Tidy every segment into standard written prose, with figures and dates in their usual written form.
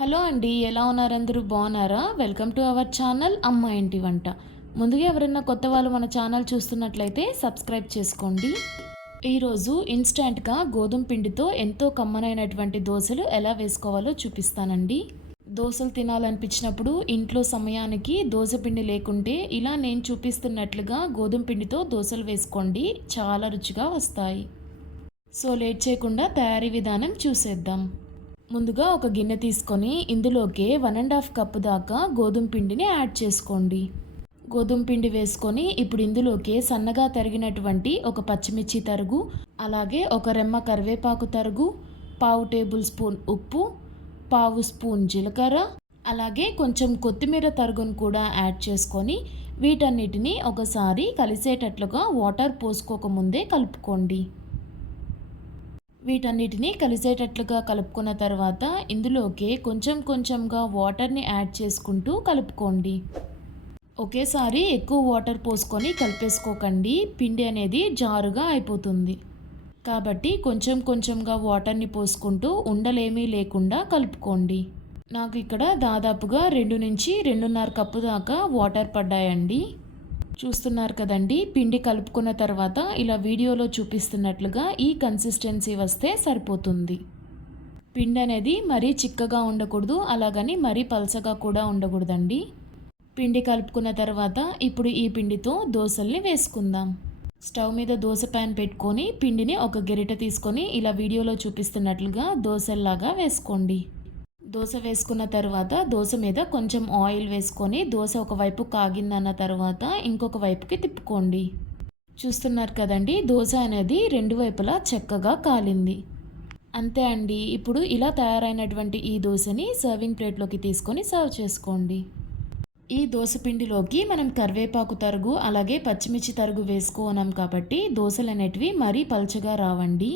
Hello అండి, ఎలా ఉన్నారు? అందరూ బాగున్నారా? వెల్కమ్ టు అవర్ ఛానల్ అమ్మ ఇంటి వంట. ముందుగా ఎవరైనా కొత్త వాళ్ళు మన ఛానల్ చూస్తున్నట్లయితే సబ్స్క్రైబ్ చేసుకోండి. ఈరోజు ఇన్స్టెంట్గా గోధుమ పిండితో ఎంతో కమ్మనైనటువంటి దోశలు ఎలా వేసుకోవాలో చూపిస్తానండి. దోశలు తినాలనిపించినప్పుడు ఇంట్లో సమయానికి దోశ పిండి లేకుంటే ఇలా నేను చూపిస్తున్నట్లుగా గోధుమ పిండితో దోశలు వేసుకోండి, చాలా రుచిగా వస్తాయి. సో లేట్ చేయకుండా తయారీ విధానం చూసేద్దాం. ముందుగా ఒక గిన్నె తీసుకొని ఇందులోకి 1.5 కప్పు దాకా గోధుమ పిండిని యాడ్ చేసుకోండి. గోధుమ పిండి వేసుకొని ఇప్పుడు ఇందులోకి సన్నగా తరిగినటువంటి ఒక పచ్చిమిర్చి తరుగు, అలాగే ఒక రెమ్మ కరివేపాకు తరుగు, పావు టేబుల్ స్పూన్ ఉప్పు, పావు స్పూన్ జీలకర్ర, అలాగే కొంచెం కొత్తిమీర తరుగును కూడా యాడ్ చేసుకొని వీటన్నిటిని ఒకసారి కలిసేటట్లుగా వాటర్ పోసుకోకముందే కలుపుకోండి. వీటన్నిటిని కలిసేటట్లుగా కలుపుకున్న తర్వాత ఇందులోకి కొంచెం కొంచెంగా వాటర్ని యాడ్ చేసుకుంటూ కలుపుకోండి. ఒకేసారి ఎక్కువ వాటర్ పోసుకొని కలిపేసుకోకండి, పిండి అనేది జారుగా అయిపోతుంది. కాబట్టి కొంచెం కొంచెంగా వాటర్ని పోసుకుంటూ ఉండలేమీ లేకుండా కలుపుకోండి. నాకు ఇక్కడ దాదాపుగా 2 నుంచి 2.5 కప్పు దాకా వాటర్ పడ్డాయండి. చూస్తున్నారు కదండి, పిండి కలుపుకున్న తర్వాత ఇలా వీడియోలో చూపిస్తున్నట్లుగా ఈ కన్సిస్టెన్సీ వస్తే సరిపోతుంది. పిండి అనేది మరీ చిక్కగా ఉండకూడదు, అలాగని మరీ పలచగా కూడా ఉండకూడదండి. పిండి కలుపుకున్న తర్వాత ఇప్పుడు ఈ పిండితో దోశల్ని వేసుకుందాం. స్టవ్ మీద దోశ ప్యాన్ పెట్టుకొని పిండిని ఒక గరిటె తీసుకొని ఇలా వీడియోలో చూపిస్తున్నట్లుగా దోశల్లాగా వేసుకోండి. దోశ వేసుకున్న తర్వాత దోశ మీద కొంచెం ఆయిల్ వేసుకొని దోశ ఒకవైపు కాగిందన్న తర్వాత ఇంకొక వైపుకి తిప్పుకోండి. చూస్తున్నారు కదండి, దోశ అనేది 2 వైపులా చక్కగా కాలింది. అంతే అండి. ఇప్పుడు ఇలా తయారైనటువంటి ఈ దోశని సర్వింగ్ ప్లేట్లోకి తీసుకొని సర్వ్ చేసుకోండి. ఈ దోశ పిండిలోకి మనం కరివేపాకు తరుగు అలాగే పచ్చిమిర్చి తరుగు వేసుకున్నాం కాబట్టి దోశలు అనేటివి మరీ పల్చగా రావండి.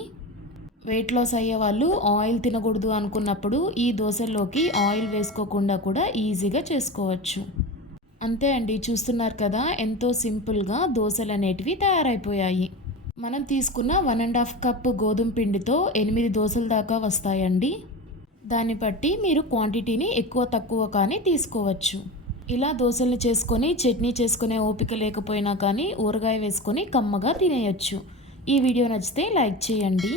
వెయిట్ లాస్ అయ్యే వాళ్ళు ఆయిల్ తినకూడదు అనుకున్నప్పుడు ఈ దోశల్లోకి ఆయిల్ వేసుకోకుండా కూడా ఈజీగా చేసుకోవచ్చు. అంతే అండి, చూస్తున్నారు కదా ఎంతో సింపుల్గా దోశలు అనేటివి తయారైపోయాయి. మనం తీసుకున్న 1.5 కప్పు గోధుమ పిండితో 8 దోశల దాకా వస్తాయండి. దాన్ని బట్టి మీరు క్వాంటిటీని ఎక్కువ తక్కువ కానీ తీసుకోవచ్చు. ఇలా దోశల్ని చేసుకొని చట్నీ చేసుకునే ఓపిక లేకపోయినా కానీ ఊరగాయ వేసుకొని కమ్మగా తినేయచ్చు. ఈ వీడియో నచ్చితే లైక్ చేయండి.